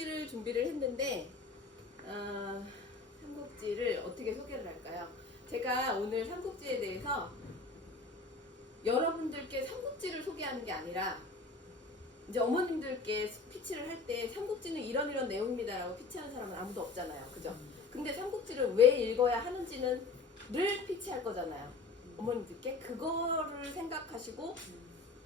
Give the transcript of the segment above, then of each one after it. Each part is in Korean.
삼국지를 준비를 했는데 삼국지를 어떻게 소개를 할까요? 제가 오늘 삼국지에 대해서 여러분들께 삼국지를 소개하는 게 아니라 이제 어머님들께 스피치를 할 때 삼국지는 이런 내용입니다라고 피치하는 사람은 아무도 없잖아요. 그죠? 근데 삼국지를 왜 읽어야 하는지는 늘 피치할 거잖아요. 어머님들께 그거를 생각하시고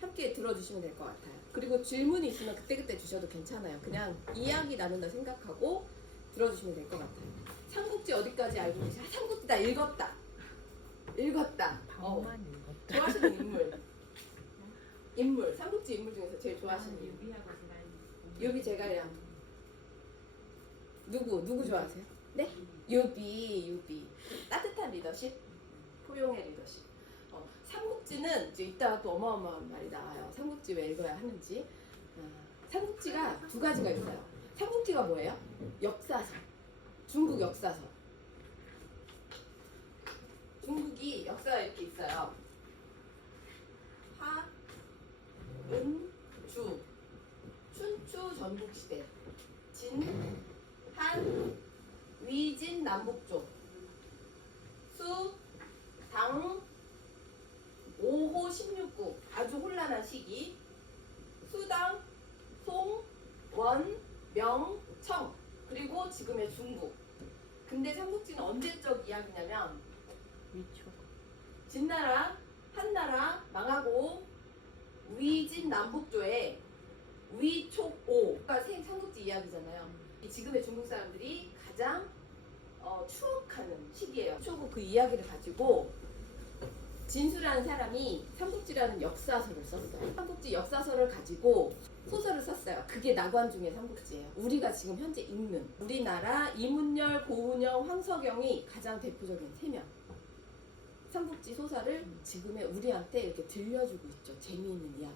함께 들어주시면 될 것 같아요. 그리고 질문이 있으면 그때그때 주셔도 괜찮아요. 그냥 이야기 나눈다 생각하고 들어주시면 될 것 같아요. 삼국지 어디까지 알고 계세요? 삼국지 다 읽었다. 방만 읽었다. 좋아하시는 인물. 삼국지 인물 중에서 제일 좋아하시는 인물. 유비하고 유비 제갈량. 누구 좋아하세요? 네? 유비. 따뜻한 리더십, 포용의 리더십. 삼국지는 이제 이따가 또 어마어마한 말이 나와요. 삼국지 왜 읽어야 하는지. 삼국지가 두 가지가 있어요. 삼국지가 뭐예요? 역사서. 중국 역사서. 중국이 역사가 이렇게 있어요. 하, 은, 주. 춘추 전국시대. 진, 한, 위진 남북조. 수, 당, 5호 16국. 아주 혼란한 시기. 수당, 송, 원, 명, 청. 그리고 지금의 중국. 근데 삼국지는 언제적 이야기냐면 위초. 진나라, 한나라 망하고 위진 남북조에 위촉오가 삼국지 이야기잖아요. 지금의 중국 사람들이 가장 추억하는 시기예요. 추억 그 이야기를 가지고 진수라는 사람이 삼국지라는 역사서를 썼어요. 삼국지 역사서를 가지고 소설을 썼어요. 그게 나관중의 삼국지예요. 우리가 지금 현재 읽는 우리나라 이문열, 고운영, 황석영이 가장 대표적인 3명. 삼국지 소설을 지금의 우리한테 이렇게 들려주고 있죠. 재미있는 이야기.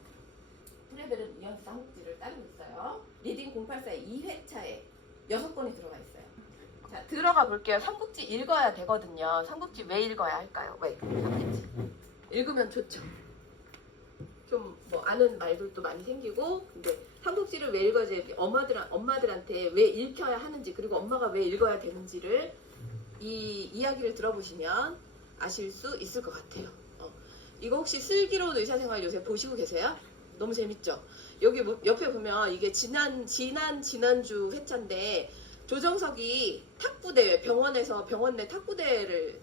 프레벨은 이연스 삼국지를 따르고 있어요. 리딩 084 2회차에 6권이 들어가 있어요. 자, 들어가 볼게요. 삼국지 읽어야 되거든요. 삼국지 왜 읽어야 할까요? 왜? 삼국지. 읽으면 좋죠. 좀 뭐 아는 말들도 많이 생기고, 근데 삼국지를 왜 읽어야지 엄마들한테 왜 읽혀야 하는지, 그리고 엄마가 왜 읽어야 되는지를 이 이야기를 들어보시면 아실 수 있을 것 같아요. 이거 혹시 슬기로운 의사생활 요새 보시고 계세요? 너무 재밌죠? 여기 옆에 보면 이게 지난주 회차인데 조정석이 탁구대회, 병원 내 탁구대회를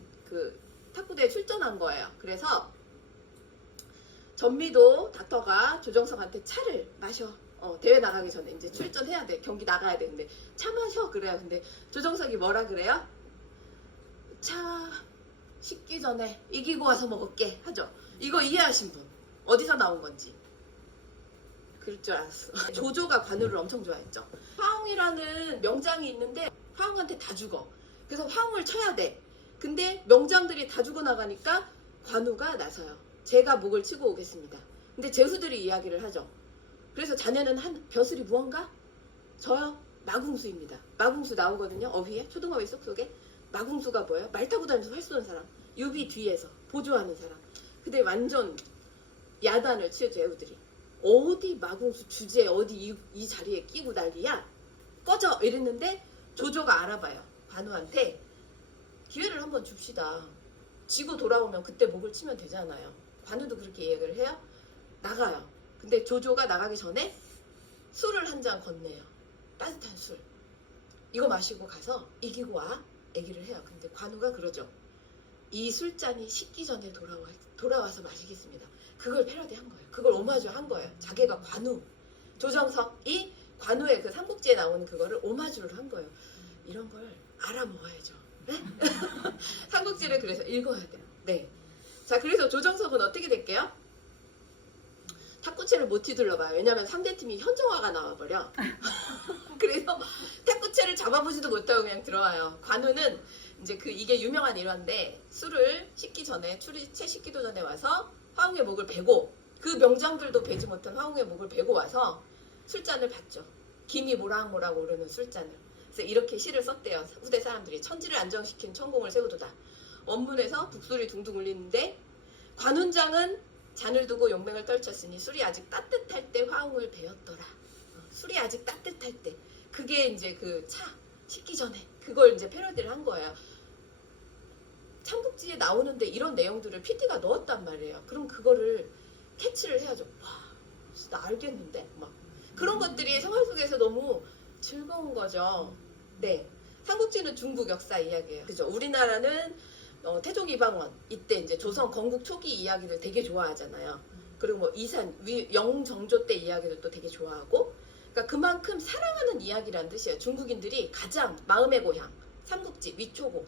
탁구대회 출전한 거예요. 그래서 전미도 닥터가 조정석한테 차를 마셔. 대회 나가기 전에 이제 출전해야 돼. 경기 나가야 돼. 근데 차 마셔. 그래요. 근데 조정석이 뭐라 그래요? 차 식기 전에 이기고 와서 먹을게 하죠. 이거 이해하신 분? 어디서 나온 건지? 그럴 줄 알았어. 조조가 관우를 엄청 좋아했죠. 화웅이라는 명장이 있는데 화웅한테 다 죽어. 그래서 화웅을 쳐야 돼. 근데 명장들이 다 죽어나가니까 관우가 나서요. 제가 목을 치고 오겠습니다. 근데 제후들이 이야기를 하죠. 그래서 자네는 벼슬이 무언가? 저요? 마궁수입니다. 마궁수 나오거든요. 어휘에 초등어휘 쏙쏙에. 마궁수가 뭐예요? 말 타고 다니면서 활 쏘는 사람. 유비 뒤에서 보조하는 사람. 근데 완전 야단을 치죠. 제후들이. 어디 마궁수 주제에 어디 이 자리에 끼고 난리야? 꺼져! 이랬는데 조조가 알아봐요. 관우한테 기회를 한번 줍시다. 지고 돌아오면 그때 목을 치면 되잖아요. 관우도 그렇게 이야기를 해요. 나가요. 근데 조조가 나가기 전에 술을 한 잔 건네요. 따뜻한 술. 이거 마시고 가서 이기고 와. 얘기를 해요. 근데 관우가 그러죠. 이 술잔이 식기 전에 돌아와서 마시겠습니다. 그걸 패러디한 거예요. 그걸 오마주한 거예요. 자기가 관우. 조정석이 관우의 그 삼국지에 나오는 그거를 오마주를 한 거예요. 이런 걸 알아먹어야죠. 네? 삼국지를 그래서 읽어야 돼요. 네. 자, 그래서 조정석은 어떻게 될게요? 탁구채를 못 휘둘러봐요. 왜냐면 상대팀이 현정화가 나와버려. 그래서 탁구채를 잡아보지도 못하고 그냥 들어와요. 관우는 이제 이게 유명한 일화인데 술을 식기 전에 채 식기도 전에 와서 화웅의 목을 베고 그 명장들도 베지 못한 화웅의 목을 베고 와서 술잔을 받죠. 김이 모락모락 오르는 술잔을. 그래서 이렇게 시를 썼대요. 후대 사람들이. 천지를 안정시킨 천공을 세우도다. 원문에서 북소리 둥둥 울리는데 관훈장은 잔을 두고 용맹을 떨쳤으니 술이 아직 따뜻할 때 화웅을 베었더라. 술이 아직 따뜻할 때. 그게 이제 그 차 식기 전에 그걸 이제 패러디를 한 거예요. 삼국지에 나오는데 이런 내용들을 PD가 넣었단 말이에요. 그럼 그거를 캐치를 해야죠. 와, 나 알겠는데? 막 그런 것들이 생활 속에서 너무 즐거운 거죠. 네. 삼국지는 중국 역사 이야기예요. 그죠? 우리나라는 태종 이방원 이때 이제 조선 건국 초기 이야기들 되게 좋아하잖아요. 그리고 뭐 이산 영정조 때 이야기들도 되게 좋아하고, 그러니까 그만큼 사랑하는 이야기란 뜻이에요. 중국인들이 가장 마음의 고향 삼국지 위초고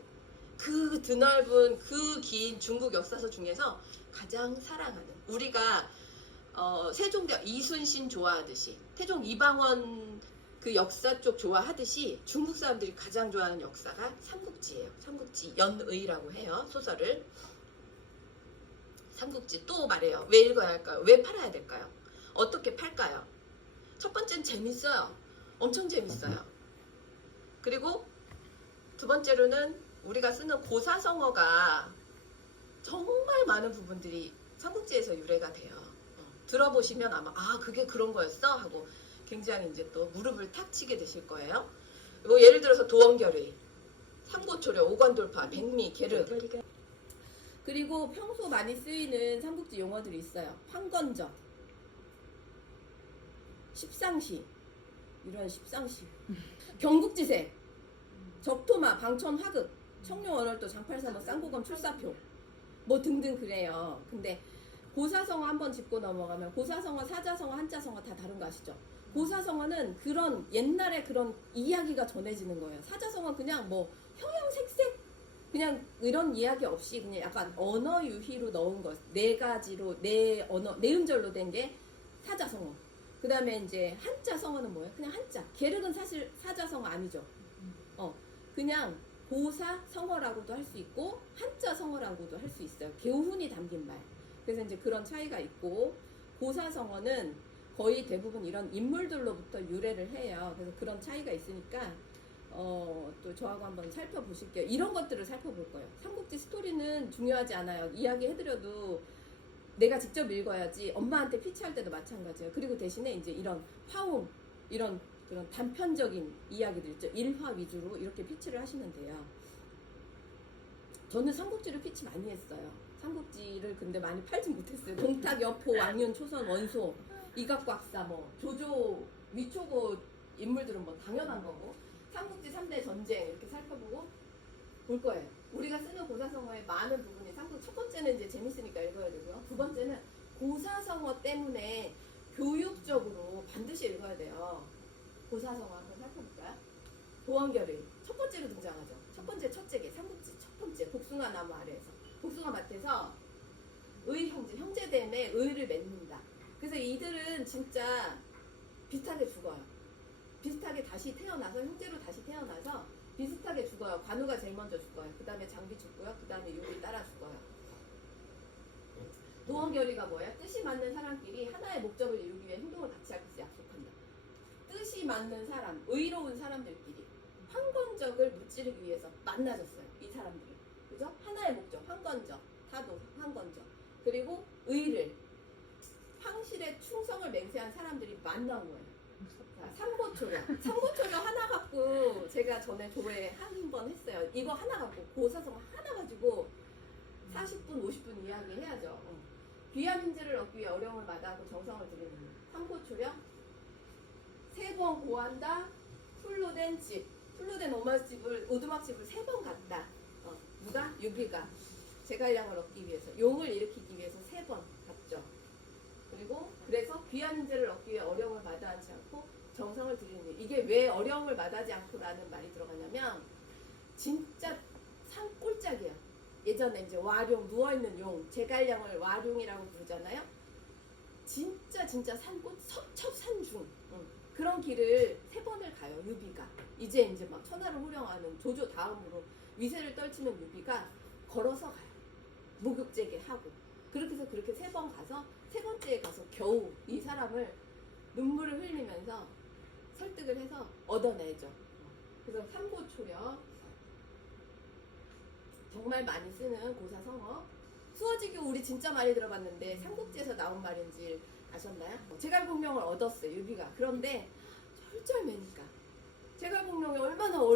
그 드넓은 그 긴 중국 역사서 중에서 가장 사랑하는, 우리가 세종대 이순신 좋아하듯이 태종 이방원 그 역사 쪽 좋아하듯이 중국 사람들이 가장 좋아하는 역사가 삼국지예요. 삼국지 연의라고 해요. 소설을. 삼국지 또 말해요. 왜 읽어야 할까요? 왜 팔아야 될까요? 어떻게 팔까요? 첫 번째는 재밌어요. 엄청 재밌어요. 그리고 두 번째로는 우리가 쓰는 고사성어가 정말 많은 부분들이 삼국지에서 유래가 돼요. 들어보시면 아마 그게 그런 거였어? 하고 굉장히 이제 또 무릎을 탁 치게 되실 거예요. 뭐 예를 들어서 도원결의, 삼고초려, 오관돌파, 백미, 계륵. 그리고 평소 많이 쓰이는 삼국지 용어들이 있어요. 황건적, 십상시, 이런 십상시, 경국지세, 적토마, 방천, 화극, 청룡, 언월도, 장팔사모, 쌍고검, 출사표 뭐 등등 그래요. 근데 고사성어 한번 짚고 넘어가면 고사성어, 사자성어, 한자성어 다 다른 거 아시죠? 고사성어는 그런 옛날에 그런 이야기가 전해지는 거예요. 사자성어는 그냥 뭐 형형색색 그냥 이런 이야기 없이 그냥 약간 언어 유희로 넣은 것, 네 가지로 네 언어 네 음절로 된 게 사자성어. 그 다음에 이제 한자성어는 뭐예요? 그냥 한자. 계륵은 사실 사자성어 아니죠. 그냥 고사성어라고도 할 수 있고 한자성어라고도 할 수 있어요. 교훈이 담긴 말. 그래서 이제 그런 차이가 있고, 고사성어는 거의 대부분 이런 인물들로부터 유래를 해요. 그래서 그런 차이가 있으니까 또 저하고 한번 살펴보실게요. 이런 것들을 살펴볼 거예요. 삼국지 스토리는 중요하지 않아요. 이야기 해드려도 내가 직접 읽어야지. 엄마한테 피치할 때도 마찬가지예요. 그리고 대신에 이제 이런 화웅, 이런 그런 단편적인 이야기들 있죠. 일화 위주로 이렇게 피치를 하시면 돼요. 저는 삼국지를 피치 많이 했어요. 삼국지를 근데 많이 팔진 못했어요. 동탁, 여포, 왕윤, 초선, 원소, 이각곽사, 뭐 조조, 위초고 인물들은 뭐 당연한 거고, 삼국지 3대 전쟁 이렇게 살펴보고 볼 거예요. 우리가 쓰는 고사성어의 많은 부분이 첫 번째는 이제 재밌으니까 읽어야 되고요. 두 번째는 고사성어 때문에 교육적으로 반드시 읽어야 돼요. 고사성어 한번 살펴볼까요? 도원결의 첫 번째로 등장하죠. 첫 번째 첫째 개 삼국지 첫 번째 복숭아 나무 아래에서, 복숭아 밭에서 의 형제됨에 의를 맺는다. 그래서 이들은 진짜 비슷하게 죽어요. 비슷하게 다시 태어나서, 형제로 다시 태어나서 비슷하게 죽어요. 관우가 제일 먼저 죽어요. 그 다음에 장비 죽고요. 그 다음에 유비 따라 죽어요. 도원결의가 뭐예요? 뜻이 맞는 사람끼리 하나의 목적을 이루기 위해 행동을 같이 할 것을 약속한다. 뜻이 맞는 사람, 의로운 사람들끼리 황건적을 무찌르기 위해서 만나졌어요. 이 사람들이. 그죠? 하나의 목적, 황건적, 타도, 황건적. 그리고 의를, 황실의 충성을 맹세한 사람들이 만난 거예요. 자, 삼고초려. 삼고초려 하나 갖고 제가 전에 조회 한 번 했어요. 이거 하나 갖고, 고사성어 하나 가지고 40분, 50분 이야기 해야죠. 귀한 hin제를 얻기 위해 어려움을 마다하고 정성을 들이는 삼고초려. 3번 고한다. 풀로 된 집, 풀로 된 오두막집을 3번 갔다. 누가? 유비가 제갈량을 얻기 위해서, 용을 일으키기 위해서 3번 갔죠. 그리고 그래서 귀한 hin제를 얻기 위해 어려움을 마다하지 않고 정성을 들이는 일. 이게 왜 어려움을 마다하지 않고라는 말이 들어가냐면 진짜 산골짜기야. 예전에 이제 와룡, 누워있는 용, 제갈량을 와룡이라고 부르잖아요. 진짜 산골, 섭첩산중. 그런 길을 3번을 가요. 유비가 이제 막 천하를 호령하는 조조 다음으로 위세를 떨치는 유비가 걸어서 가요. 목욕제게 하고. 그렇게 해서 그렇게 3번 가서 3번째에 가서 겨우 이 사람을 눈물을 흘리면서 설득을 해서 얻어내죠. 그래서 삼고초려 정말 많이 쓰는 고사성어. 수어지교 우리 진짜 많이 들어봤는데 삼국지에서 나온 말인지 아셨나요? 제갈공명을 얻었어요. 유비가. 그런데 철절매니까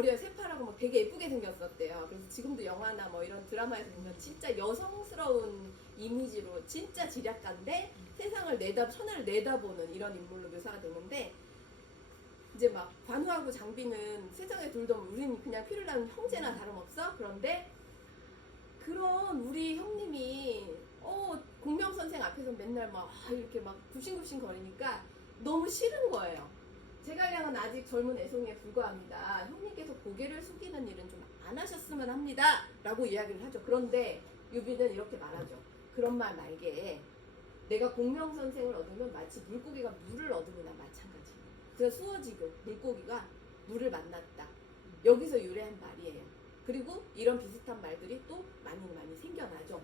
머리가 새파랗고 막 되게 예쁘게 생겼었대요. 그래서 지금도 영화나 뭐 이런 드라마에서 보면 진짜 여성스러운 이미지로 진짜 지략가인데 세상을 천하를 내다보는 이런 인물로 묘사가 되는데, 이제 막 관우하고 장비는 세상에 둘도 우리는 그냥 피를 나는 형제나 다름없어. 그런데 그런 우리 형님이 공명선생 앞에서 맨날 막 이렇게 막 굽신굽신 거리니까 너무 싫은 거예요. 제갈량은 아직 젊은 애송이에 불과합니다. 형님께서 고개를 숙이는 일은 좀 안 하셨으면 합니다. 라고 이야기를 하죠. 그런데 유비는 이렇게 말하죠. 그런 말 말게. 내가 공명선생을 얻으면 마치 물고기가 물을 얻으거나 마찬가지. 그래서 수어지고 물고기가 물을 만났다. 여기서 유래한 말이에요. 그리고 이런 비슷한 말들이 또 많이 생겨나죠.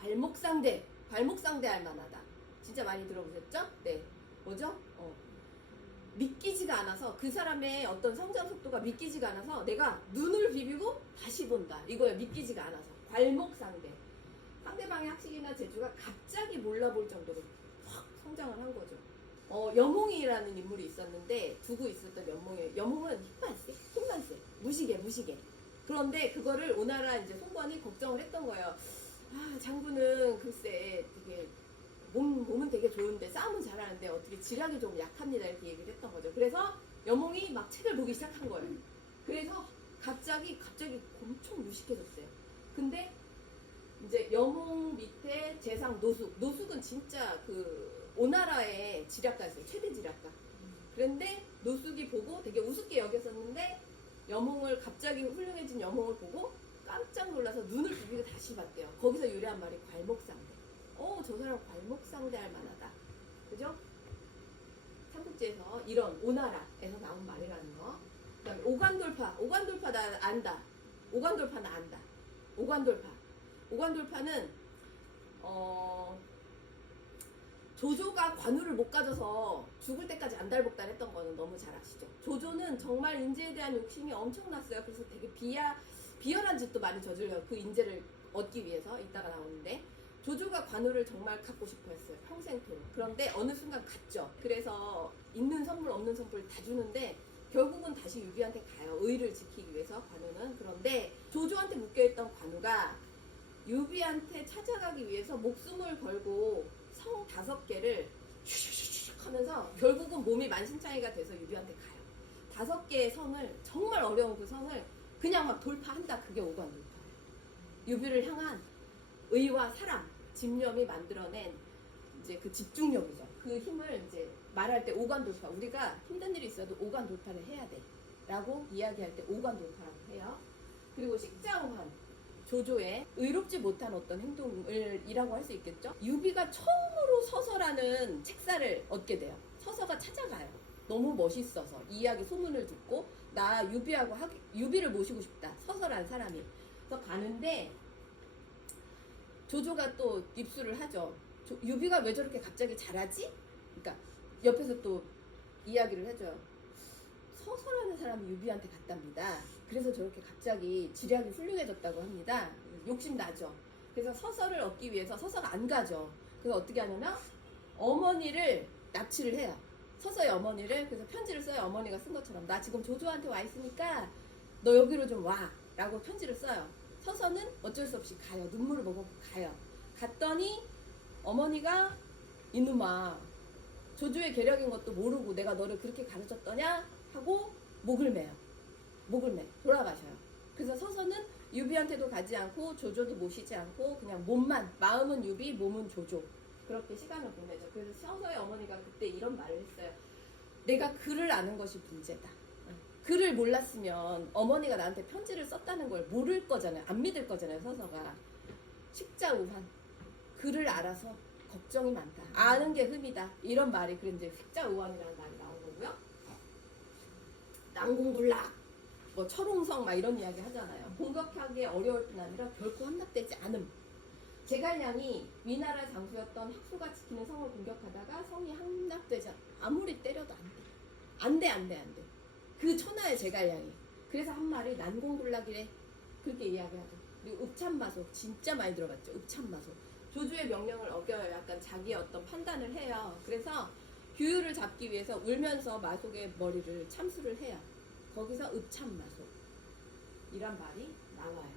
발목상대 할 만하다. 진짜 많이 들어보셨죠? 네. 뭐죠? 믿기지가 않아서, 그 사람의 어떤 성장 속도가 믿기지가 않아서 내가 눈을 비비고 다시 본다. 이거예요. 믿기지가 않아서. 발목상대. 상대방의 학식이나 재주가 갑자기 몰라볼 정도로 확 성장을 한 거죠. 여몽이라는 인물이 있었는데, 두고 있었던 여몽은 힘만 세. 무시개. 그런데 그거를 오나라 이제 송권이 걱정을 했던 거예요. 장군은 글쎄 되게 몸은 되게 좋은데 싸움은 잘하는데 어떻게 지략이 좀 약합니다. 이렇게 얘기를 했던 거죠. 그래서 여몽이 막 책을 보기 시작한 거예요. 그래서 갑자기 엄청 무식해졌어요. 근데 이제 여몽 밑에 재상 노숙은 진짜 그 오나라의 지략가였어요. 최대 지략가. 그런데 노숙이 보고 되게 우습게 여겼었는데, 여몽을 갑자기 훌륭해진 여몽을 보고 깜짝 놀라서 눈을 비비고 다시 봤대요. 거기서 유래한 말이 괄목상대. 저 사람 괄목상대 할 만하다. 그죠? 삼국지에서 이런 오나라에서 나온 말이라는 거. 그다음에 오관돌파 나 안다. 오관돌파는 안다. 오관돌파는 조조가 관우를 못 가져서 죽을 때까지 안달복달했던 거는 너무 잘 아시죠? 조조는 정말 인재에 대한 욕심이 엄청났어요. 그래서 되게 비열한 짓도 많이 저질러요. 그 인재를 얻기 위해서. 이따가 나오는데, 조조가 관우를 정말 갖고 싶어 했어요. 평생토록. 그런데 어느 순간 갔죠. 그래서 있는 선물 없는 선물 다 주는데 결국은 다시 유비한테 가요. 의를 지키기 위해서 관우는. 그런데 조조한테 묶여있던 관우가 유비한테 찾아가기 위해서 목숨을 걸고 성 5개를 슉슉슉 하면서 결국은 몸이 만신창이가 돼서 유비한테 가요. 5개의 성을, 정말 어려운 그 성을 그냥 막 돌파한다. 그게 오관돌파예요. 유비를 향한 의와 사랑, 집념이 만들어낸 이제 그 집중력이죠. 그 힘을 이제 말할 때 오관돌파. 우리가 힘든 일이 있어도 오관돌파를 해야 돼. 라고 이야기할 때 오관돌파라고 해요. 그리고 식자오한. 조조의 의롭지 못한 어떤 행동을이라고 할 수 있겠죠. 유비가 처음으로 서서라는 책사를 얻게 돼요. 서서가 찾아가요. 너무 멋있어서 이야기 소문을 듣고 나 유비를 모시고 싶다. 서서라는 사람이. 그래서 가는데 조조가 또 입수를 하죠. 유비가 왜 저렇게 갑자기 잘하지? 그러니까 옆에서 또 이야기를 해줘요. 서서라는 사람이 유비한테 갔답니다. 그래서 저렇게 갑자기 지략이 훌륭해졌다고 합니다. 욕심나죠. 그래서 서서를 얻기 위해서 서서가 안 가죠. 그래서 어떻게 하냐면 어머니를 납치를 해요. 서서의 어머니를. 그래서 편지를 써요. 어머니가 쓴 것처럼. 나 지금 조조한테 와 있으니까 너 여기로 좀 와. 라고 편지를 써요. 서서는 어쩔 수 없이 가요. 눈물을 먹고 가요. 갔더니 어머니가 이놈아 조조의 계략인 것도 모르고 내가 너를 그렇게 가르쳤더냐 하고 목을 매요. 돌아가셔요. 그래서 서서는 유비한테도 가지 않고 조조도 모시지 않고 그냥 마음은 유비, 몸은 조조. 그렇게 시간을 보내죠. 그래서 서서의 어머니가 그때 이런 말을 했어요. 내가 글을 아는 것이 문제다. 글을 몰랐으면 어머니가 나한테 편지를 썼다는 걸 모를 거잖아요. 안 믿을 거잖아요. 서서가. 식자우한. 글을 알아서 걱정이 많다. 아는 게 흠이다. 이런 말이 그런 이제 식자우한이라는 말이 나온 거고요. 난공불락. 뭐 철옹성 막 이런 이야기 하잖아요. 공격하기 어려울 뿐 아니라 결코 함락되지 않음. 제갈량이 위나라 장수였던 학수가 지키는 성을 공격하다가 성이 함락되지 아무리 때려도 안 돼. 안 돼. 그 천하의 제갈량이. 그래서 한 말이 난공불락이래. 그렇게 이야기하죠. 그리고 읍참마소. 진짜 많이 들어봤죠. 읍참마소. 조조의 명령을 어겨요. 약간 자기의 어떤 판단을 해요. 그래서 규율을 잡기 위해서 울면서 마속의 머리를 참수를 해요. 거기서 읍참마소 이란 말이 나와요.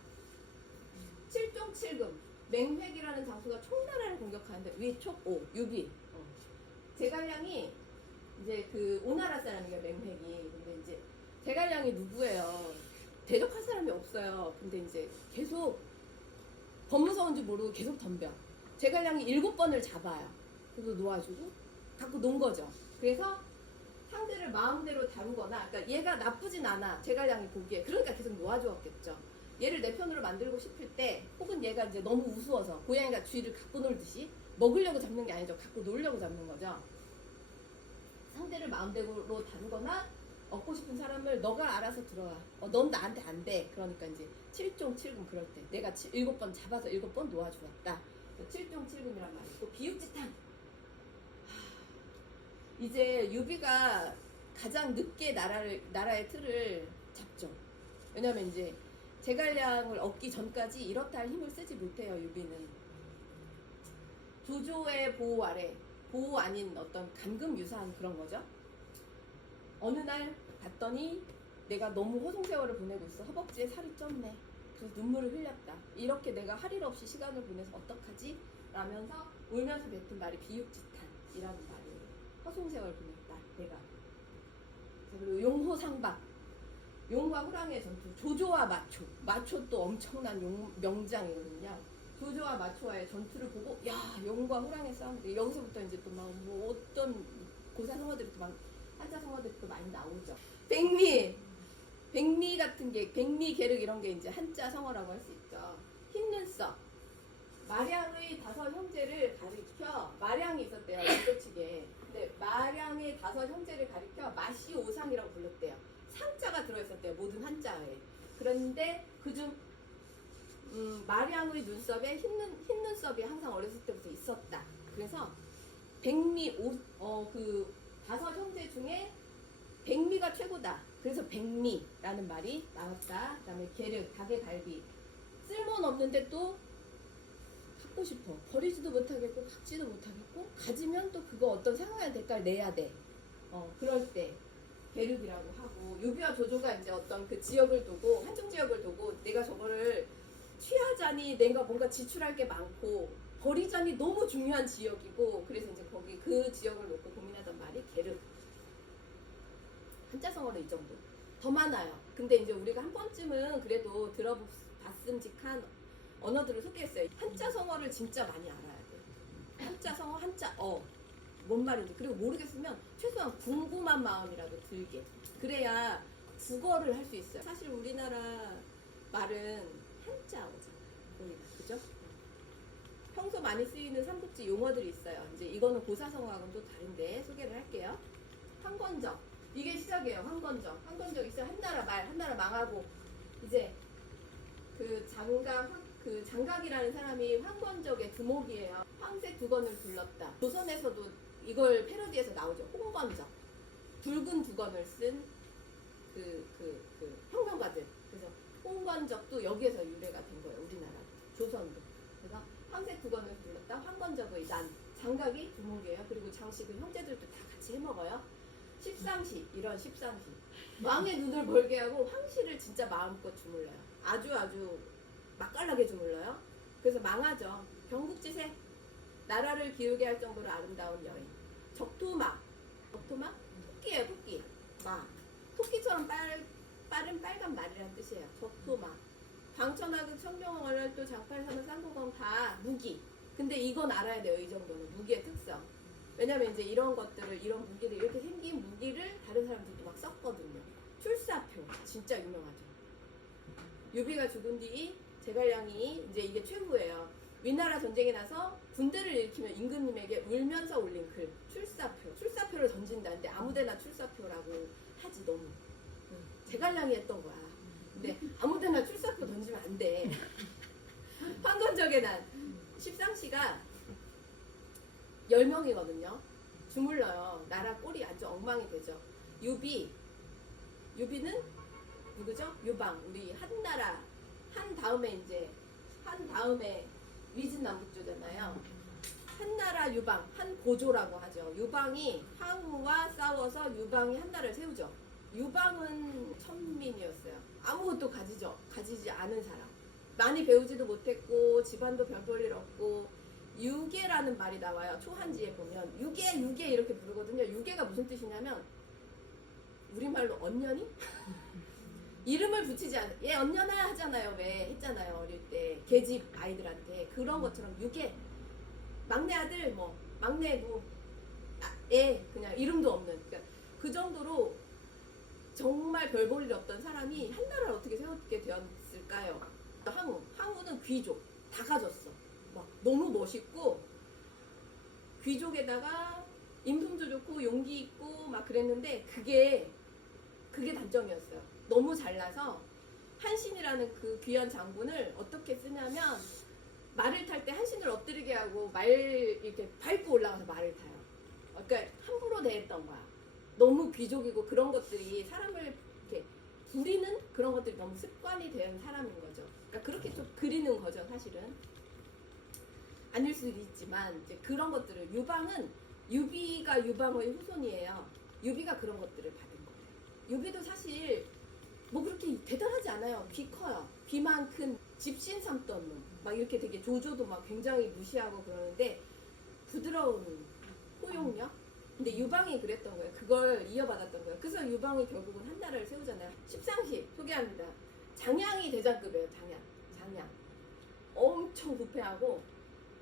7종 7금 맹획이라는 장수가 총나라를 공격하는데 위촉 오 유비 제갈량이 이제 그 오나라 사람이에요. 맹획이. 근데 이제 제갈량이 누구예요? 대적할 사람이 없어요. 근데 이제 계속 법무서운 줄 모르고 계속 덤벼. 제갈량이 7번을 잡아요. 그래서 놓아주고 갖고 논 거죠. 그래서 상대를 마음대로 다루거나, 그러니까 얘가 나쁘진 않아. 제갈량이 보기에. 그러니까 계속 놓아주었겠죠. 얘를 내 편으로 만들고 싶을 때, 혹은 얘가 이제 너무 우스워서 고양이가 쥐를 갖고 놀듯이 먹으려고 잡는 게 아니죠. 갖고 놀려고 잡는 거죠. 상대를 마음대로 다루거나 얻고 싶은 사람을 너가 알아서 들어와. 넌 나한테 안 돼. 그러니까 이제 7종 7금 그럴 때 내가 7번 잡아서 7번 놓아주었다. 7종 7금이란 말이 있고 비육지탄. 이제 유비가 가장 늦게 나라의 틀을 잡죠. 왜냐면 이제 제갈량을 얻기 전까지 이렇다 할 힘을 쓰지 못해요. 유비는 조조의 보호 아래, 보호 아닌 어떤 감금유사한 그런 거죠. 어느 날 봤더니 내가 너무 허송세월을 보내고 있어. 허벅지에 살이 쪘네. 그래서 눈물을 흘렸다. 이렇게 내가 할 일 없이 시간을 보내서 어떡하지? 라면서 울면서 뱉은 말이 비육지탄이라는 말이에요. 허송세월 보냈다 내가. 그리고 용호상박, 용과 호랑이의 전투. 조조와 마초, 마초 또 엄청난 명장이거든요. 조조와 마초와의 전투를 보고 야 용과 호랑이 싸움인데 여기서부터 이제 또 막 뭐 어떤 고사 성어들이 또 막 한자 성어들이 또 많이 나오죠. 백미 같은 게 백미 계륵 이런 게 이제 한자 성어라고 할 수 있죠. 흰 눈썹. 마량의 5 형제를 가리켜, 마량이 있었대요. 이쪽치게. 근데 마량의 5 형제를 가리켜 마시오상이라고 불렀대요. 상자가 들어있었대요. 모든 한자에. 그런데 그중 마량의 눈썹에 흰 눈썹이 항상 어렸을 때부터 있었다. 그래서 백미 그 5 형제 중에 백미가 최고다. 그래서 백미라는 말이 나왔다. 그다음에 계륵, 닭의 갈비. 쓸모는 없는데 또 갖고 싶어. 버리지도 못하겠고 갖지도 못하겠고 가지면 또 그거 어떤 상황의 대가를 내야 돼. 그럴 때 계륵이라고 하고, 유비와 조조가 이제 어떤 그 지역을 두고, 한중 지역을 두고 내가 저거를 취하자니 내가 뭔가 지출할 게 많고 버리자니 너무 중요한 지역이고, 그래서 이제 거기 그 지역을 놓고 고민하던 말이 계륵. 한자 성어로 이 정도. 더 많아요. 근데 이제 우리가 한 번쯤은 그래도 들어봤음직한 언어들을 소개했어요. 한자 성어를 진짜 많이 알아야 돼. 한자 성어, 한자 뭔 말인지. 그리고 모르겠으면 최소한 궁금한 마음이라도 들게. 그래야 국어를 할 수 있어요. 사실 우리나라 말은 한자어잖아요. 그죠? 평소 많이 쓰이는 삼국지 용어들이 있어요. 이제 이거는 고사성어하고는 또 다른데 소개를 할게요. 황건적. 이게 시작이에요. 황건적. 황건적 있어요. 한나라 망하고 이제 그 장각이라는 사람이 황건적의 두목이에요. 황색 두건을 불렀다. 조선에서도 이걸 패러디해서 나오죠. 홍건적. 붉은 두건을 쓴 평론가들. 그래서 홍건적도 여기에서 유래가 된 거예요. 우리나라. 조선도. 그래서 황색 두건을 불렀다. 황건적의 난. 장각이 두목이에요. 그리고 장씨 형제들도 다 같이 해먹어요. 십상시, 이런 십상시. 왕의 눈을 멀게 하고 황씨를 진짜 마음껏 주물러요. 아주 맛깔나게 주물러요. 그래서 망하죠. 경국지세, 나라를 기울게 할 정도로 아름다운 여인. 적토막, 토끼예요. 토끼. 막 토끼처럼 빠른 빨간 말이라는 뜻이에요. 적토막. 광천하극, 청룡, 월월도, 장팔사는, 쌍고검 다 무기. 근데 이건 알아야 돼요. 이 정도는 무기의 특성. 왜냐면 이제 이런 것들을, 이런 무기를, 이렇게 생긴 무기를 다른 사람들도 막 썼거든요. 출사표, 진짜 유명하죠. 유비가 죽은 뒤 제갈량이 이제 이게 최후예요. 위나라 전쟁이 나서 군대를 일으키면 임금님에게 울면서 올린 글, 출사표를 던진다는데 아무데나 출사표라고 하지 너무. 제갈량이 했던 거야. 근데 아무데나 출사표 던지면 안 돼. 황건적의 난, 십상시가 10명이거든요. 주물러요. 나라 꼴이 아주 엉망이 되죠. 유비는 누구죠? 유방. 우리 한나라. 한 다음에 위진남북조잖아요. 한나라 유방, 한고조라고 하죠. 유방이 황후와 싸워서 유방이 한나라를 세우죠. 유방은 천민이었어요. 아무것도 가지지 않은 사람. 많이 배우지도 못했고 집안도 별 볼 일 없고 유계라는 말이 나와요. 초한지에 보면 유계 이렇게 부르거든요. 유계가 무슨 뜻이냐면 우리말로 언년이? 이름을 붙이지 않아. 얘 언년아 하잖아요. 왜 했잖아요. 어릴 때 계집 아이들한테 그런 것처럼 유계 막내 아들 뭐 막내 애 그냥 이름도 없는 그러니까 그 정도로 정말 별 볼 일 없던 사람이 한 나라를 어떻게 세우게 되었을까요? 항우는 귀족 다 가졌어. 막 너무 멋있고 귀족에다가 인품도 좋고 용기 있고 막 그랬는데 그게 단점이었어요. 너무 잘나서 한신이라는 그 귀한 장군을 어떻게 쓰냐면 말을 탈 때 한신을 엎드리게 하고 말 이렇게 밟고 올라가서 말을 타요. 그러니까 함부로 대했던 거야. 너무 귀족이고 그런 것들이 사람을 이렇게 부리는 그런 것들이 너무 습관이 된 사람인 거죠. 그러니까 그렇게 좀 그리는 거죠, 사실은. 아닐 수도 있지만 이제 그런 것들을 유비가 유방의 후손이에요. 유비가 그런 것들을 받은 거예요. 유비도 사실 뭐 그렇게 대단하지 않아요. 귀 커요. 귀만 큰 집신 삼던 놈. 막 이렇게 되게 조조도 막 굉장히 무시하고 그러는데 부드러운 포용력? 근데 유방이 그랬던 거예요. 그걸 이어받았던 거예요. 그래서 유방이 결국은 한 나라를 세우잖아요. 십상시 소개합니다. 장양이 대장급이에요. 장양. 엄청 부패하고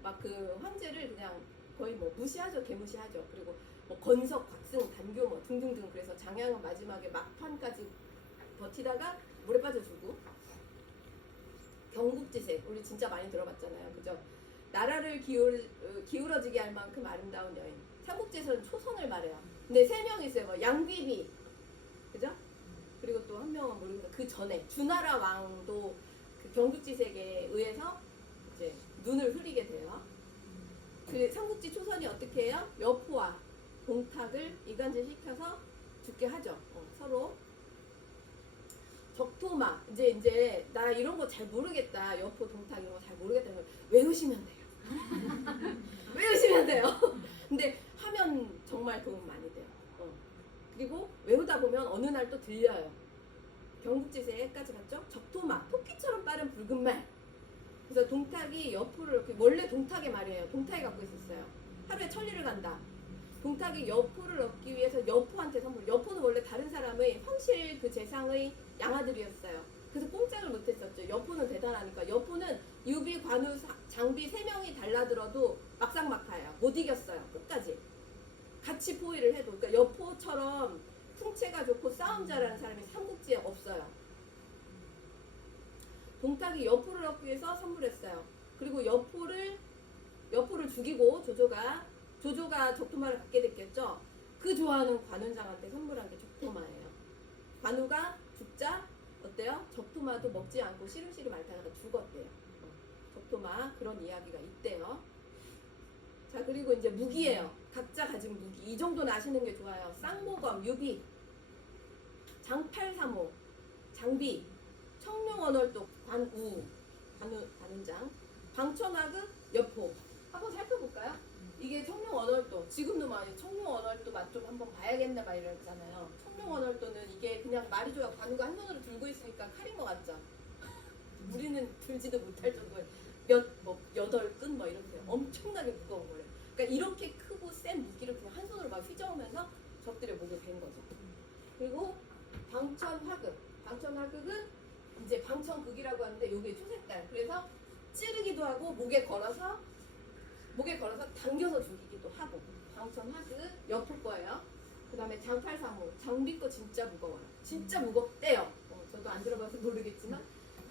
막 그 황제를 그냥 거의 뭐 무시하죠. 개무시하죠. 그리고 뭐 건석, 곽승, 단교 뭐 등등등. 그래서 장양은 마지막에 막판까지 버티다가 물에 빠져 죽고 경국지색 우리 진짜 많이 들어봤잖아요. 그죠? 나라를 기울어지게 할 만큼 아름다운 여인. 삼국지에서는 초선을 말해요. 근데 3명 있어요. 뭐 양귀비, 그죠? 그리고 또 한 명은 모르겠는데 그 전에 주나라 왕도 그 경국지색에 의해서 이제 눈을 흐리게 돼요. 그 삼국지 초선이 어떻게 해요? 여포와 동탁을 이간질시켜서 죽게 하죠. 서로. 적토마 이제 나 이런 거 잘 모르겠다. 여포 동탁 이런 거 잘 모르겠다. 외우시면 돼요. 외우시면 돼요. 근데 하면 정말 도움 많이 돼요. 그리고 외우다 보면 어느 날 또 들려요. 경국지세까지 갔죠? 적토마 토끼처럼 빠른 붉은 말. 그래서 동탁이 여포를 이렇게 원래 동탁의 말이에요. 동탁이 갖고 있었어요. 하루에 천리를 간다. 동탁이 여포를 얻기 위해서 여포한테 선물. 여포는 원래 다른 사람의 황실 그 재상의 양아들이었어요. 그래서 꼼짝을 못했었죠. 여포는 대단하니까. 여포는 유비, 관우, 장비 3명이 달라들어도 막상막하예요. 못 이겼어요. 끝까지. 같이 포위를 해도. 그러니까 여포처럼 풍채가 좋고 싸움 잘하는 사람이 삼국지에 없어요. 동탁이 여포를 얻기 위해서 선물했어요. 그리고 여포를 죽이고 조조가 적토마를 갖게 됐겠죠. 그 좋아하는 관운장한테 선물한 게 적토마예요. 관우가 죽자 어때요? 적토마도 먹지 않고 시름시름 앓다가 죽었대요. 적토마 그런 이야기가 있대요. 자 그리고 이제 무기예요. 각자 가진 무기. 이 정도는 아시는 게 좋아요. 쌍모검, 유비, 장팔사모, 장비, 청룡언월도, 관운장, 방천하극, 여포. 한번 살펴볼까요? 이게 청룡언월도. 지금도 많이 청룡언월도 맛 좀 한번 봐야겠네 막 이러잖아요. 청룡언월도는 이게 그냥 말이 좋아. 관우가 한 손으로 들고 있으니까 칼인 것 같죠? 우리는 들지도 못할 정도의 8끈 뭐 이렇게 엄청나게 무거운 거예요. 그러니까 이렇게 크고 센 무기를 그냥 한 손으로 막 휘저으면서 적들의 목을 벤 거죠. 그리고 방천하극은 이제 방천극이라고 하는데 요게 초색깔. 그래서 찌르기도 하고 목에 걸어서 당겨서 죽이기도 하고. 방천하극 여포 거예요. 그 다음에 장팔사모. 장비 거 진짜 무거워요. 진짜 무겁대요. 저도 안 들어봐서 모르겠지만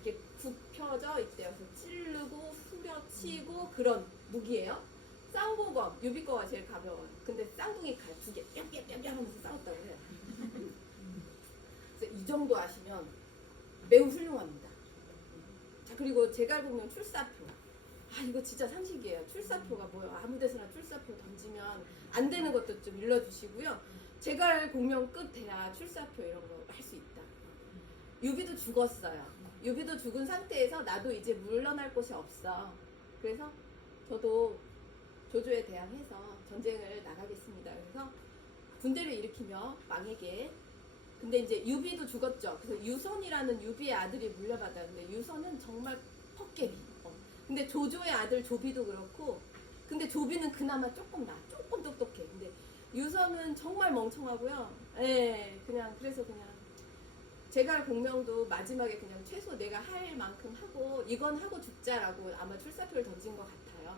이렇게 굽혀져 있대요. 그래서 찌르고 후려치고 그런 무기예요. 쌍보검. 유비 거가 제일 가벼워요. 근데 쌍둥이 칼 2개 뺨 하면서 싸웠다고 해요. 그래서 이 정도 아시면 매우 훌륭합니다. 자 그리고 제갈 공명 출사표. 이거 진짜 상식이에요. 출사표가 뭐예요? 아무데서나 출사표 던지면 안 되는 것도 좀 일러주시고요. 제갈 공명 끝 돼야 출사표 이런 거 할 수 있다. 유비도 죽었어요. 유비도 죽은 상태에서 나도 이제 물러날 곳이 없어. 그래서 저도 조조에 대항해서 전쟁을 나가겠습니다. 그래서 군대를 일으키며 왕에게 근데 이제 유비도 죽었죠. 그래서 유선이라는 유비의 아들이 물려받아요. 근데 유선은 정말 퍽개비. 근데 조조의 아들 조비도 그렇고, 근데 조비는 그나마 조금 조금 똑똑해. 근데 유선은 정말 멍청하고요. 예, 그냥 그래서 그냥 제갈 공명도 마지막에 그냥 최소 내가 할 만큼 하고 이건 하고 죽자라고 아마 출사표를 던진 것 같아요.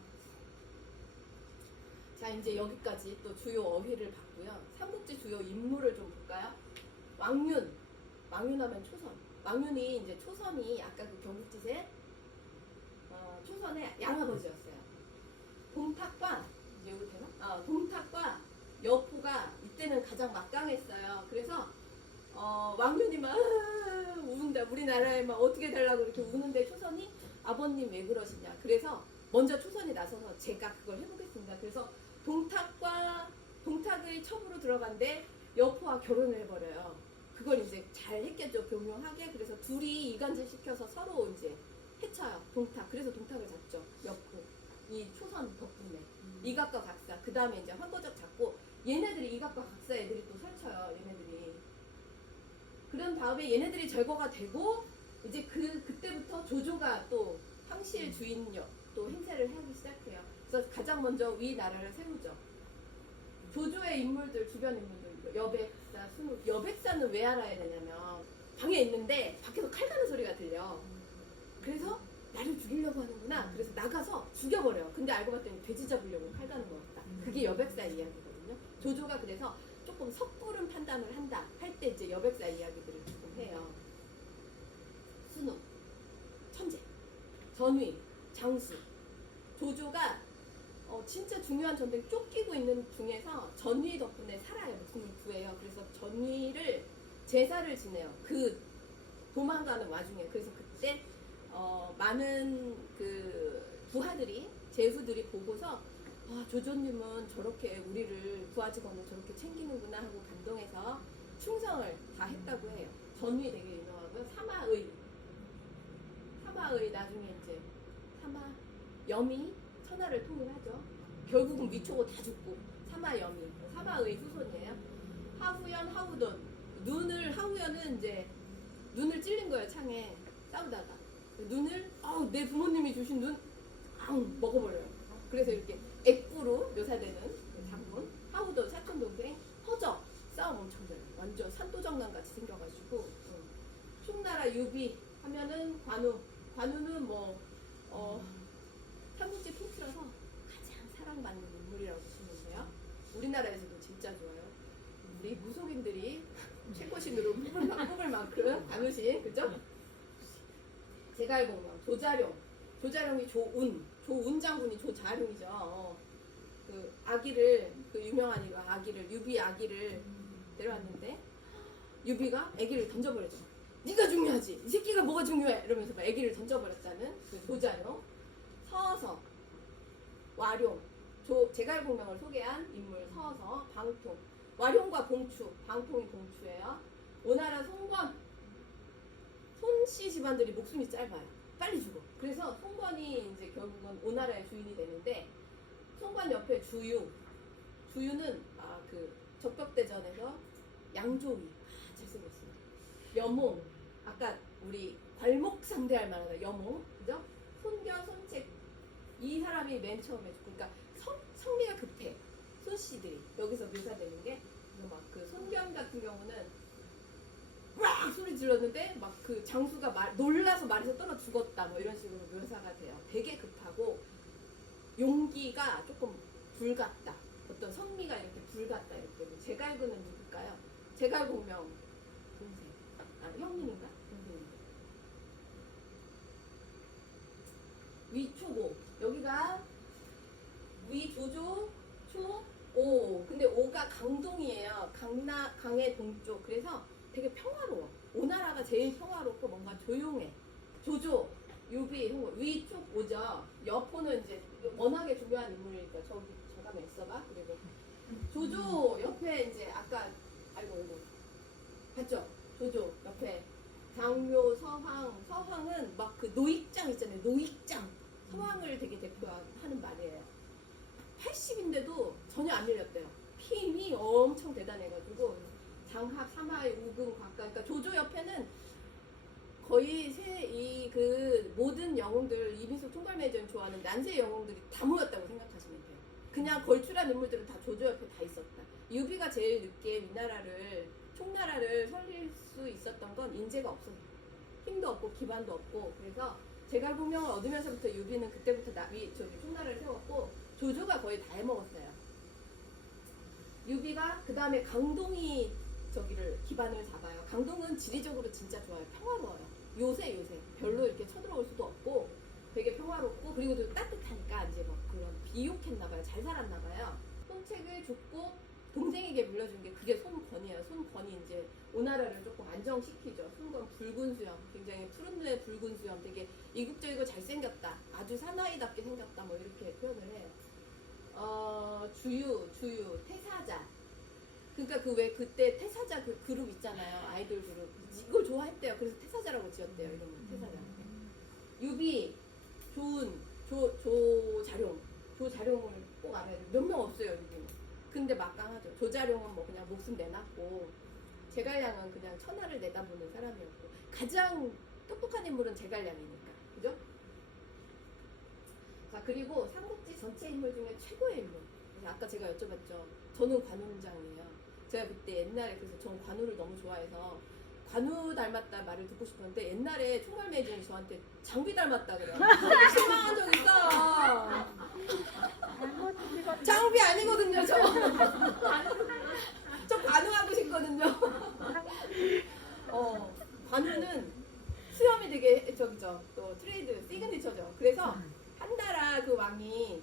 자, 이제 여기까지 또 주요 어휘를 봤고요. 삼국지 주요 인물을 좀 볼까요? 왕윤. 왕윤하면 초선. 왕윤이 이제 초선이 아까 그 경국지세 초선의 양아버지였어요. 동탁과 이제 여기 되나? 동탁과 여포가 이때는 가장 막강했어요. 그래서 왕윤이 막 우는다. 우리나라에 막 어떻게 되려고 이렇게 우는데 초선이 아버님 왜 그러시냐. 그래서 먼저 초선이 나서서 제가 그걸 해보겠습니다. 그래서 동탁의 첩으로 들어간데 여포와 결혼을 해버려요. 그걸 이제 잘 했겠죠. 교묘하게. 그래서 둘이 이간질 시켜서 서로 이제 해쳐요. 동탁. 그래서 동탁을 잡죠. 여포. 이 초선 덕분에. 이각과 각사. 그 다음에 이제 황거적 잡고 얘네들이 이각과 각사 애들이 또 설쳐요. 얘네들이. 그런 다음에 얘네들이 제거가 되고 이제 그때부터 조조가 또 황실 주인역 또 행세를 하기 시작해요. 그래서 가장 먼저 위나라를 세우죠. 조조의 인물들, 주변 인물들, 여백사, 순우. 여백사는 왜 알아야 되냐면 방에 있는데 밖에서 칼 가는 소리가 들려. 그래서 나를 죽이려고 하는구나. 그래서 나가서 죽여버려요. 근데 알고 봤더니 돼지 잡으려고 칼 가는 거였다. 그게 여백사 이야기거든요. 조조가 그래서 조금 섣부른 판단을 한다 할 때 이제 여백사 이야기들을 조금 해요. 순우, 천재, 전위, 장수. 조조가 진짜 중요한 전쟁 쫓기고 있는 중에서 전위 덕분에 살아요. 목숨을 구해요. 그래서 전위를 제사를 지내요. 그 도망가는 와중에. 그래서 그때 많은 그 부하들이 제후들이 보고서 조조님은 저렇게 우리를 부하직원을 저렇게 챙기는구나 하고 감동해서 충성을 다 했다고 해요. 전위 되게 유명하고요. 사마의 나중에 이제 염이 천하를 통일하죠. 결국은 위초고 다 죽고 사마염이 사마의 후손이에요. 하후연, 하후돈. 하후연은 이제 눈을 찔린 거예요. 창에 싸우다가 눈을 내 부모님이 주신 눈 먹어버려요. 그래서 이렇게 액부로 묘사되는 장군. 하후돈 사촌 동생. 허적 싸움 엄청 잘해요. 완전 산도정남 같이 생겨가지고. 흉나라 유비 하면은 관우는 뭐 삼국지 통틀어서 가장 사랑받는 인물이라고 보시면 돼요. 우리나라에서도 진짜 좋아요. 우리 무속인들이 최고신으로 뽑을 만큼 안우신, 그죠? 제갈공명, 조자룡이 조운 장군이 조자룡이죠. 그 아기를, 그 유명한 이가 아기를, 유비 아기를 데려왔는데 유비가 아기를 던져버렸죠. 네가 중요하지. 이 새끼가 뭐가 중요해? 이러면서 막 아기를 던져버렸다는 그 조자룡. 서서, 와룡, 제갈공명을 소개한 인물 서서, 방통. 와룡과 봉추, 방통이 봉추예요. 오나라 송권, 손씨 집안들이 목숨이 짧아요. 빨리 죽어. 그래서 송권이 이제 결국은 오나라의 주인이 되는데 송권 옆에 주유는 그 적벽대전에서 양조위 잘생겼어요. 여몽, 아까 우리 괄목 상대할 만하다. 여몽, 그죠? 손교, 손책. 이 사람이 맨 처음에 죽고, 그러니까 성미가 급해. 손씨들이 여기서 묘사되는 게 막 그 손견 같은 경우는 꽉 소리 질렀는데 막 그 장수가 놀라서 말에서 떨어 죽었다 뭐 이런 식으로 묘사가 돼요. 되게 급하고 용기가 조금 불같다. 어떤 성미가 이렇게 불같다 이렇게. 제갈군은 누굴까요? 제갈공명 동생. 형님인가? 동생인가? 위초고. 여기가 위조조 초오. 근데 오가 강동이에요. 강의 동쪽. 그래서 되게 평화로워. 오나라가 제일 평화롭고 뭔가 조용해. 조조, 유비, 위쪽 오죠. 여포는 이제 워낙에 중요한 인물이니까 잠깐만 있어봐. 그리고 조조 옆에 이제 아까 이거 봤죠? 조조 옆에 장묘, 서황은 막 그 노익장 있잖아요. 노익장. 서황을 되게 대표하는 말이에요. 80인데도 전혀 안 밀렸대요. 힘이 엄청 대단해가지고 장합, 삼하의 우금, 곽가. 그러니까 조조 옆에는 거의 그 모든 영웅들, 이민석 총괄매니저는 좋아하는 난세 영웅들이 다 모였다고 생각하시면 돼요. 그냥 걸출한 인물들은 다 조조 옆에 다 있었다. 유비가 제일 늦게 위나라를, 총나라를 설릴 수 있었던 건 인재가 없어서. 힘도 없고 기반도 없고. 그래서 제갈공명을 얻으면서부터 유비는 그때부터 총나라를 세웠고, 조조가 거의 다 해먹었어요. 유비가 그 다음에 강동이 저기를 기반을 잡아요. 강동은 지리적으로 진짜 좋아요. 평화로워요. 요새 별로 이렇게 쳐들어올 수도 없고 되게 평화롭고, 그리고 또 따뜻하니까 이제 막 그런 비옥했나봐요. 잘 살았나봐요. 손책을 줬고 동생에게 물려준 게 그게 손권이에요. 손권이 이제 오나라를 조금 안정시키죠. 손권 붉은 수염, 굉장히 푸른 눈의 붉은 수염, 되게 이국적이고 잘생겼다, 아주 사나이답게 생겼다, 뭐 이렇게 표현을 해요. 주유, 태사자. 그러니까 그 왜 그때 태사자 그 그룹 있잖아요. 아이돌 그룹. 이걸 좋아했대요. 그래서 태사자라고 지었대요. 이름을 태사자. 유비, 조자룡. 조자룡을 꼭 알아야 돼요. 몇 명 없어요, 유비는. 근데 막강하죠. 조자룡은 뭐 그냥 목숨 내놨고, 제갈량은 그냥 천하를 내다보는 사람이었고, 가장 똑똑한 인물은 제갈량이니까. 그죠? 자, 그리고 삼국지 전체 인물 중에 최고의 인물. 아까 제가 여쭤봤죠. 저는 관우장이에요. 제가 그때 옛날에, 그래서 전 관우를 너무 좋아해서 관우 닮았다 말을 듣고 싶었는데, 옛날에 총괄매니저이 저한테 장비 닮았다 그래요. 실망한 적 있어요. 장비 아니거든요, 저. 저 관우하고 싶거든요. 관우는 수염이 되게 저기죠. 또 트레이드 시그니처죠. 그래서 한나라 그 왕이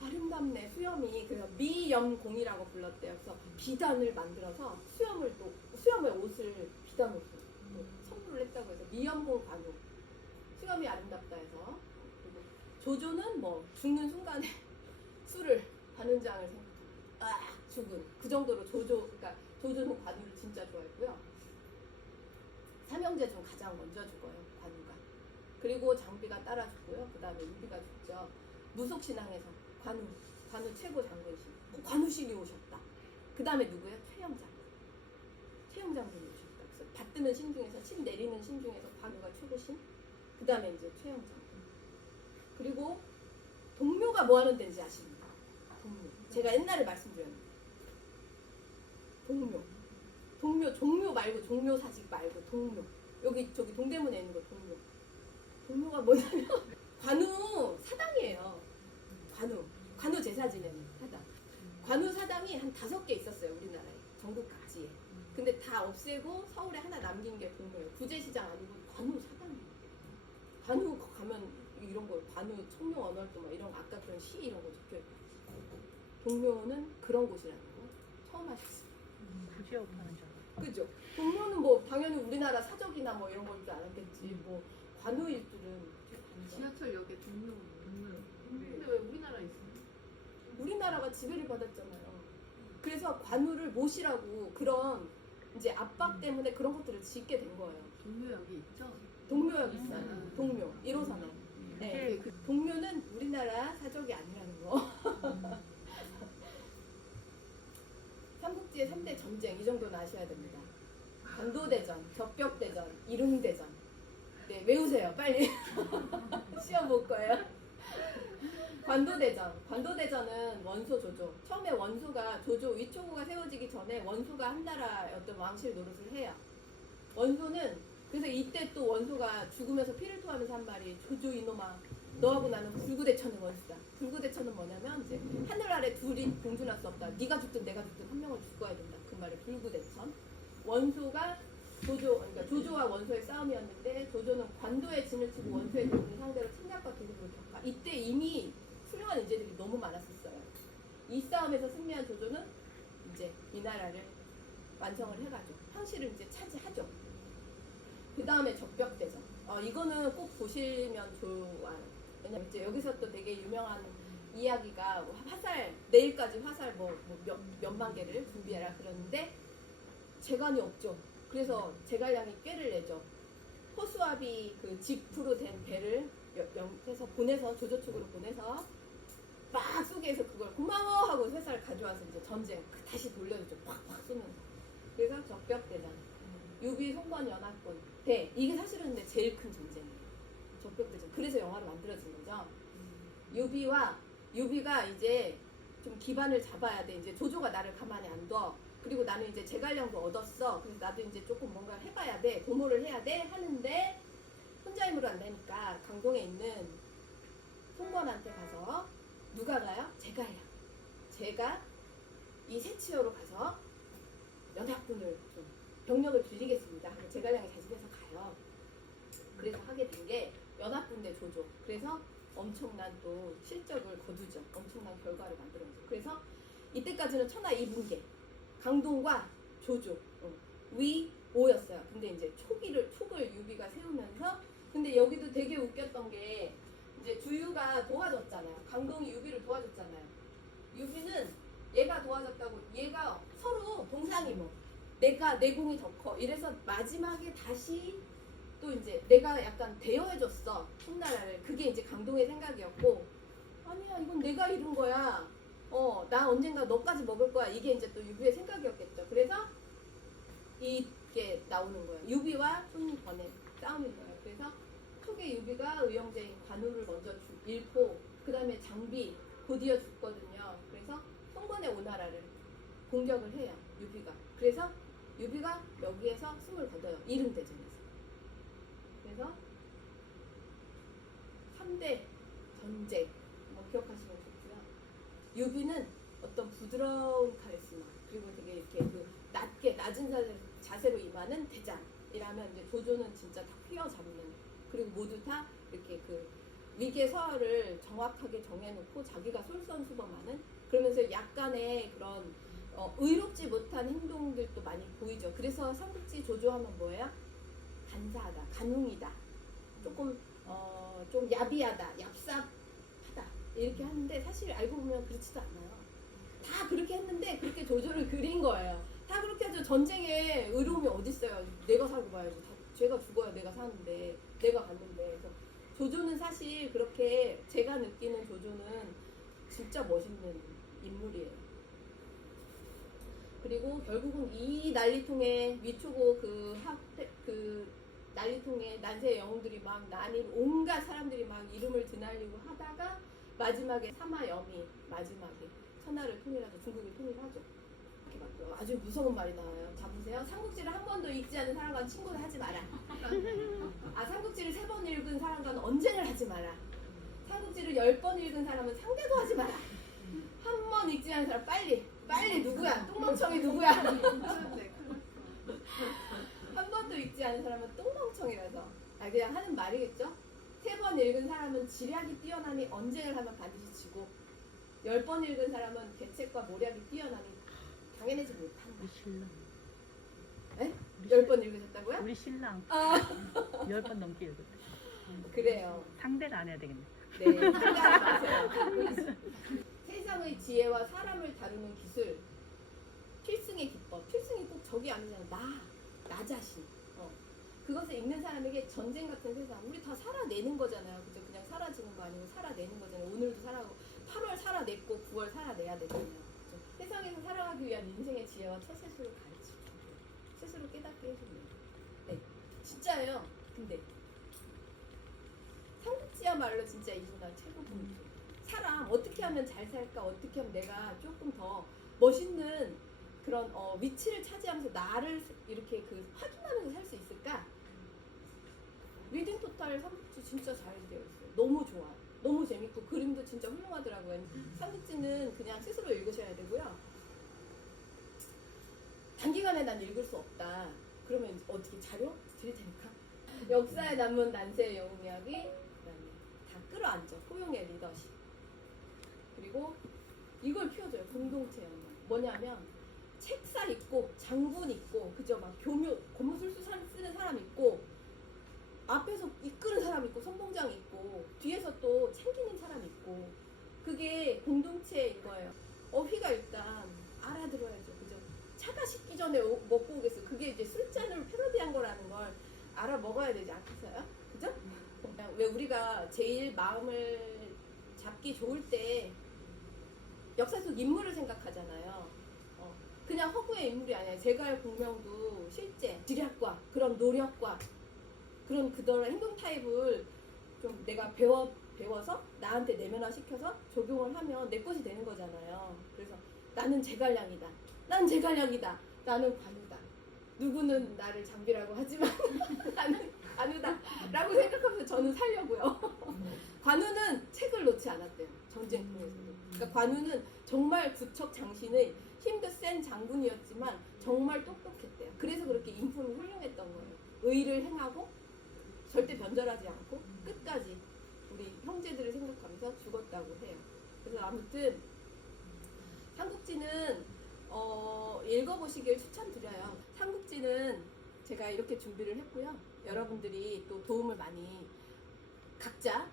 아름답네, 수염이. 그래서 미염공이라고 불렀대요. 그래서 비단을 만들어서 수염의 옷을 비단 옷을 선물을 했다고 해서 미염공 관우. 수염이 아름답다 해서. 그리고 조조는 뭐 죽는 순간에 술을 관운장을 죽은 그 정도로 그러니까 조조는 관우를 진짜 좋아했고요. 삼형제 중 가장 먼저 죽어요, 관우가. 그리고 장비가 따라 죽고요. 그 다음에 유비가 죽죠. 무속신앙에서 관우 최고 장군신, 관우신이 오셨다. 그 다음에 누구예요? 최영장군이 오셨다. 그래서 받드는 신 중에서, 신 내리는 신 중에서 관우가 최고신. 그 다음에 이제 최영장군. 그리고 동묘가 뭐 하는 데인지 아십니까? 동묘. 제가 옛날에 말씀드렸는데, 동묘, 종묘 말고, 종묘 사직 말고 동묘. 저기 동대문에 있는 거 동묘. 동묘가 뭐냐면 관우 사당이에요. 관우 제사 지내는 사당. 관우 사당이 한 5개 있었어요, 우리나라에. 전국 각지에. 근데 다 없애고 서울에 하나 남긴 게 동묘예요. 구제시장 아니고 관우 사당이에요. 관우 가면 이런 거, 관우 청룡 언월도 막 이런 아까 그런 시 이런 거 적혀있고. 동묘는 그런 곳이라는 거 처음 하셨어요. 부시업 하는 줄 알았어. 그죠? 동묘는 뭐 당연히 우리나라 사적이나 뭐 이런 걸 줄 알았겠지. 뭐 관우 일들은 지하철역에 동료 근데 왜 우리나라에 있어요? 우리나라가 지배를 받았잖아요. 그래서 관우를 모시라고 그런 이제 압박 때문에 그런 것들을 짓게 된 거예요. 동료역이 있죠? 동묘역 있어요. 동묘 1호선에. 네. 동묘는 우리나라 사적이 아니라는 거. 삼국지의 3대 전쟁 이 정도는 아셔야 됩니다. 관도대전, 적벽대전, 이릉대전. 네, 외우세요. 빨리. 시험 볼 거예요. 관도대전은 원소 조조. 처음에 원소가 조조 위초고가 세워지기 전에 원소가 한나라의 어떤 왕실 노릇을 해요. 원소는 그래서 이때 또 원소가 죽으면서 피를 토하면서 한 말이, 조조 이놈아, 너하고 나는 불구대천의 원수다. 불구대천은 뭐냐면 이제 하늘 아래 둘이 공존할 수 없다. 네가 죽든 내가 죽든 한 명은 죽어야 된다. 그 말이 불구대천. 원소가 그러니까 조조와 원소의 싸움이었는데, 조조는 관도에 진을 치고 원소의 대군을 상대로 침략과 도륙을 겪어. 이때 이미 훌륭한 인재들이 너무 많았었어요. 이 싸움에서 승리한 조조는 이제 이 나라를 완성을 해가지고 황실을 이제 차지하죠. 그 다음에 적벽대전. 이거는 꼭 보시면 좋아요. 왜냐면 이제 여기서 또 되게 유명한 이야기가 화살, 내일까지 화살 몇만 개를 준비해라 그러는데 재간이 없죠. 그래서 제갈량이 꾀를 내죠. 호수아비 그 지프로 된 배를 해서 보내서, 조조 측으로 보내서 막 쏘기에서 그걸 고마워 하고 쇠사를 가져와서 이제 전쟁 다시 돌려주죠. 팍팍 쏘면서. 그래서 적벽대전, 유비 송건 연합군 대 이게 사실은 근데 제일 큰 전쟁이에요. 적벽대전. 그래서 영화로 만들어진 거죠. 유비가 이제 좀 기반을 잡아야 돼. 이제 조조가 나를 가만히 안 둬. 그리고 나는 이제 제갈량도 얻었어. 그래서 나도 이제 조금 뭔가 해봐야 돼. 도모를 해야 돼. 하는데 혼자 힘으로 안 되니까 강동에 있는 송건한테 가서 누가 가요? 제갈량. 제가 이 세치어로 가서 연합군을 좀 병력을 빌리겠습니다. 하고 제갈량이 자진해서 가요. 그래서 하게 된 게 연합군 대 조조. 그래서 엄청난 또 실적을 거두죠. 엄청난 결과를 만들어내죠. 그래서 이때까지는 천하 이분계 강동과 조조 위오였어요. 근데 이제 촉을 유비가 세우면서 근데 여기도 되게 웃겼던 게 이제 주유가 도와줬잖아요. 강동이 유비를 도와줬잖아요. 유비는 얘가 도와줬다고 얘가 서로 동상이몽 내가 내 공이 더 커 이래서 마지막에 다시 또 이제 내가 약간 대여해줬어 송나라를. 그게 이제 강동의 생각이었고 아니야 이건 내가 이룬 거야. 나 언젠가 너까지 먹을 거야. 이게 이제 또 유비의 생각이었겠죠. 그래서 이게 나오는 거예요. 유비와 손권의 싸움인 거예요. 그래서 초기 유비가 의형제인 관우를 먼저 잃고 그 다음에 장비 곧이어 죽거든요. 그래서 송건의 오나라를 공격을 해요. 유비가. 그래서 유비가 여기에서 숨을 거둬요. 이릉대전에서. 그래서 3대 전쟁 뭐 기억하시면 좋고요. 유비는 어떤 부드러운 카리스마 그리고 되게 이렇게 그 낮은 자세로 임하는 대장이라면 이제 조조는 진짜 다 휘어잡는 그리고 모두 다 이렇게 그 위계서열을 정확하게 정해놓고 자기가 솔선수범하는 그러면서 약간의 그런 의롭지 못한 행동들도 많이 보이죠. 그래서 삼국지 조조하면 뭐예요? 간사하다, 간웅이다, 조금 좀 야비하다, 얍삽하다 이렇게 하는데 사실 알고 보면 그렇지도 않아요. 다 그렇게 했는데 그렇게 조조를 그린 거예요. 다 그렇게 해서 전쟁에 의로움이 어딨어요. 내가 살고 봐야지. 다 쟤가 죽어야 내가 사는데 내가 갔는데. 그래서 조조는 사실 그렇게 제가 느끼는 조조는 진짜 멋있는 인물이에요. 그리고 결국은 이 난리통에 위초고 그 난리통에 난세의 영웅들이 막 온갖 사람들이 막 이름을 드날리고 하다가 마지막에 사마염이 마지막에 천하를 통일하죠. 중국을 통일하죠. 이렇게 맞고요. 아주 무서운 말이 나와요. 자 보세요. 삼국지를 한 번도 읽지 않은 사람과는 친구를 하지 마라. 삼국지를 3번 읽은 사람과는 언쟁을 하지 마라. 삼국지를 10번 읽은 사람은 상대도 하지 마라. 한 번 읽지 않은 사람 빨리 누구야? 똥멍청이 누구야? 한 번도 읽지 않은 사람은 똥멍청이라서 그냥 하는 말이겠죠? 3번 읽은 사람은 지략이 뛰어나니 언쟁을 하면 반드시 지고 10번 읽은 사람은 계책과 모략이 뛰어나니 당해내지 못한다. 우리 신랑. 에? 10번 읽으셨다고요? 우리 신랑. 10번 넘게 읽었대. 그래요. 상대를 안 해야 되겠네. 네, 상대하지 마세요. 세상의 지혜와 사람을 다루는 기술, 필승의 기법. 필승이 꼭 저기 아니잖아. 나 자신. 그것을 읽는 사람에게 전쟁 같은 세상. 우리 다 살아내는 거잖아요. 그죠? 그냥 사라지는 거 아니고 살아내는 거잖아요. 오늘도 살아가고 8월 살아냈고 9월 살아내야 되잖아요. 그죠? 세상에서 살아가기 위한 인생의 지혜와 처세술을 가르치고 스스로 깨닫게 해줍니다. 네, 진짜예요. 근데 삼국지야말로 진짜 이 순간 최고 포인트. 사람 어떻게 하면 잘 살까? 어떻게 하면 내가 조금 더 멋있는 그런 위치를 차지하면서 나를 이렇게 확인하면서 살 수 있을까? 리딩 토탈 삼국지 진짜 잘 되어 있어요. 너무 좋아. 너무 재밌고 그림도 진짜 훌륭하더라고요. 삼국지는 그냥 스스로 읽으셔야 되고요. 단기간에 난 읽을 수 없다. 그러면 어떻게 자료 드릴 테니까. 역사에 남은 난세의 영웅 이야기, 그다음에 다 끌어안죠. 포용의 리더십. 그리고 이걸 피워줘요. 공동체 연맹. 뭐냐면 책사 있고 장군 있고 그죠? 막 고무술수 쓰는 사람 있고 앞에서 이끄는 사람 있고 선봉장 있고 뒤에서 또 챙기는 사람 있고 그게 공동체인 거예요. 어휘가 일단 알아들어야죠. 그죠? 차가 식기 전에 먹고 오겠어. 그게 이제 술잔으로 패러디한 거라는 걸 알아 먹어야 되지 않겠어요? 그죠? 왜 우리가 제일 마음을 잡기 좋을 때 역사 속 인물을 생각하잖아요. 그냥 허구의 인물이 아니라 제갈 공명도 실제 지략과 그런 노력과 그런 그들의 행동 타입을 좀 내가 배워서 나한테 내면화시켜서 적용을 하면 내 것이 되는 거잖아요. 그래서 나는 제갈량이다. 난 제갈량이다. 나는 관우다. 누구는 나를 장비라고 하지만 나는 관우다. 라고 생각하면서 저는 살려고요. 관우는 책을 놓지 않았대요. 전쟁 통해서도. 그러니까 관우는 정말 구척 장신의 힘도 센 장군이었지만 정말 똑똑했대요. 그래서 그렇게 인품이 훌륭했던 거예요. 의를 행하고 절대 변절하지 않고 끝까지 우리 형제들을 생각하면서 죽었다고 해요. 그래서 아무튼 삼국지는 읽어보시길 추천드려요. 삼국지는 제가 이렇게 준비를 했고요. 여러분들이 또 도움을 많이 각자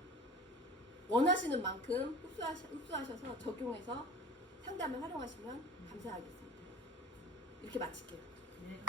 원하시는 만큼 흡수하셔서 적용해서 상담에 활용하시면 감사하겠습니다. 이렇게 마칠게요. 네.